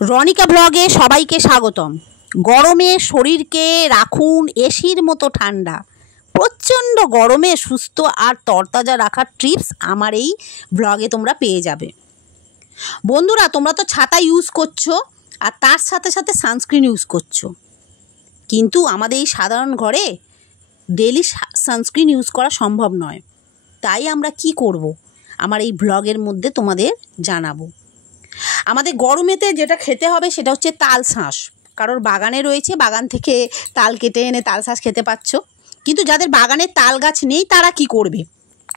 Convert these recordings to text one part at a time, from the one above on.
রনিকা ব্লগে সবাইকে স্বাগতম। গরমে শরীরকে রাখুন এসির মতো ঠান্ডা। প্রচণ্ড গরমে সুস্থ আর তরতাজা রাখার টিপস আমার এই ব্লগে তোমরা পেয়ে যাবে। বন্ধুরা, তোমরা তো ছাতা ইউজ করছো আর তার সাথে সাথে সানস্ক্রিন ইউজ করছো, কিন্তু আমাদের এই সাধারণ ঘরে ডেলি সানস্ক্রিন ইউজ করা সম্ভব নয়। তাই আমরা কি করব আমার এই ব্লগের মধ্যে তোমাদের জানাবো। আমাদের গরমেতে যেটা খেতে হবে সেটা হচ্ছে তাল শাঁস। কারোর বাগানে রয়েছে, বাগান থেকে তাল কেটে এনে তাল শাঁস খেতে পাচ্ছ, কিন্তু যাদের বাগানে তাল গাছ নেই তারা কি করবে?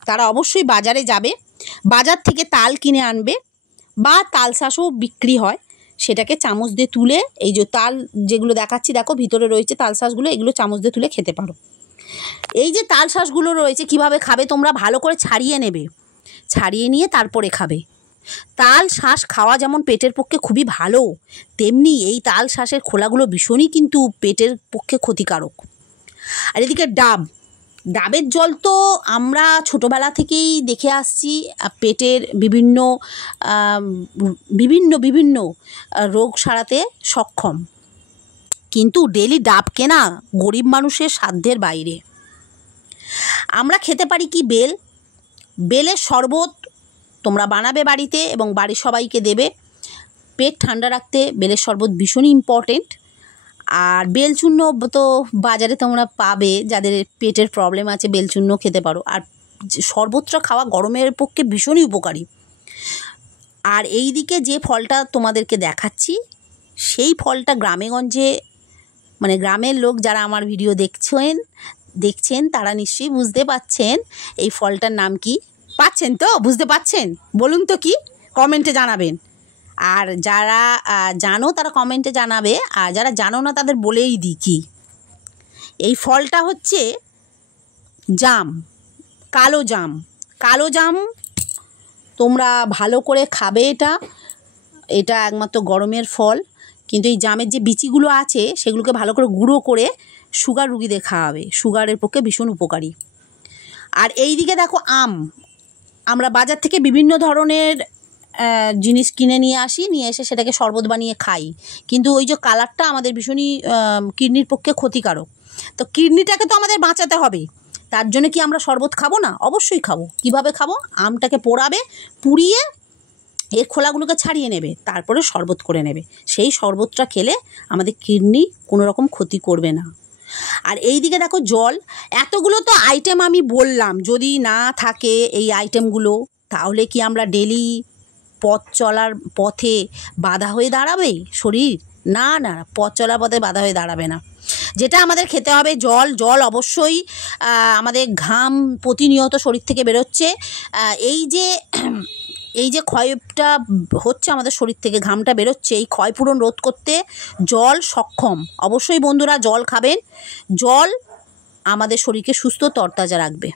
তারা অবশ্যই বাজারে যাবে, বাজার থেকে তাল কিনে আনবে, বা তাল শাঁসও বিক্রি হয়, সেটাকে চামচ দিয়ে তুলে, এই যে তাল যেগুলো দেখাচ্ছি দেখো ভিতরে রয়েছে তাল শাঁসগুলো, এগুলো চামচ দিয়ে তুলে খেতে পারো। এই যে তাল শাঁসগুলো রয়েছে কিভাবে খাবে তোমরা ভালো করে ছাড়িয়ে নেবে, ছাড়িয়ে নিয়ে তারপরে খাবে। তাল শাঁস খাওয়া যেমন পেটের পক্ষে খুবই ভালো, তেমনি এই তাল শাঁসের খোলাগুলো ভীষণই কিন্তু পেটের পক্ষে ক্ষতিকারক। আর এদিকে ডাবের জল তো আমরা ছোটোবেলা থেকেই দেখে আসছি পেটের বিভিন্ন বিভিন্ন রোগ সারাতে সক্ষম, কিন্তু ডেলি ডাব কেনা গরিব মানুষের সাধ্যের বাইরে। আমরা খেতে পারি কি বেলের শরবত তোমরা বানাবে বাড়িতে এবং বাড়ির সবাইকে দেবে। পেট ঠান্ডা রাখতে বেলের শরবত ভীষণই ইম্পর্টেন্ট। আর বেলচূর্ণ তো বাজারে তোমরা পাবে, যাদের পেটের প্রবলেম আছে বেলচূর্ণ খেতে পারো। আর শরবতটা খাওয়া গরমের পক্ষে ভীষণই উপকারী। আর এই দিকে যে ফলটা তোমাদেরকে দেখাচ্ছি সেই ফলটা গ্রামেগঞ্জে, মানে গ্রামের লোক যারা আমার ভিডিও দেখছেন তারা নিশ্চয়ই বুঝতে পাচ্ছেন এই ফলটার নাম কি। পাচ্ছেন তো? বুঝতে পাচ্ছেন? বলুন তো কি, কমেন্টে জানাবেন। আর যারা জানো তারা কমেন্টে জানাবে, আর যারা জানো না তাদের বলেই দিই কি। এই ফলটা হচ্ছে জাম, কালো জাম। তোমরা ভালো করে খাবে, এটা একমাত্র গরমের ফল। কিন্তু এই জামের যে বিচিগুলো আছে সেগুলোকে ভালো করে গুঁড়ো করে সুগার রুগীদের খাওয়াবে, সুগারের পক্ষে ভীষণ উপকারী। আর এই দিকে দেখো আমরা বাজার থেকে বিভিন্ন ধরনের জিনিস কিনে নিয়ে এসে সেটাকে শরবত বানিয়ে খাই, কিন্তু ওই যে কালারটা আমাদের ভীষণই কিডনির পক্ষে ক্ষতিকারক। তো কিডনিটাকে তো আমাদের বাঁচাতে হবে, তার জন্য কি আমরা শরবত খাবো না? অবশ্যই খাবো। কিভাবে খাবো? আমটাকে পুড়িয়ে এর খোলাগুলোকে ছাড়িয়ে নেবে, তারপরে শরবত করে নেবে। সেই শরবতটা খেলে আমাদের কিডনি কোনো রকম ক্ষতি করবে না। আর এই দিকে দেখো জল। এতগুলো তো আইটেম আমি বললাম, যদি না থাকে এই আইটেমগুলো তাহলে কি আমরা ডেলি পথ চলার পথে বাধা হয়ে দাঁড়াবে শরীর? না, পথ চলার পথে বাধা হয়ে দাঁড়াবে না। যেটা আমাদের খেতে হবে জল অবশ্যই। আমাদের ঘাম প্রতিনিয়ত শরীর থেকে বেরোচ্ছে, এই যে ক্ষয়টা হচ্ছে আমাদের শরীর থেকে, ঘামটা বেরোচ্ছে, এই ক্ষয়পূরণ রোধ করতে জল সক্ষম। অবশ্যই বন্ধুরা জল খাবেন, জল আমাদের শরীরকে সুস্থ তরতাজা রাখবে।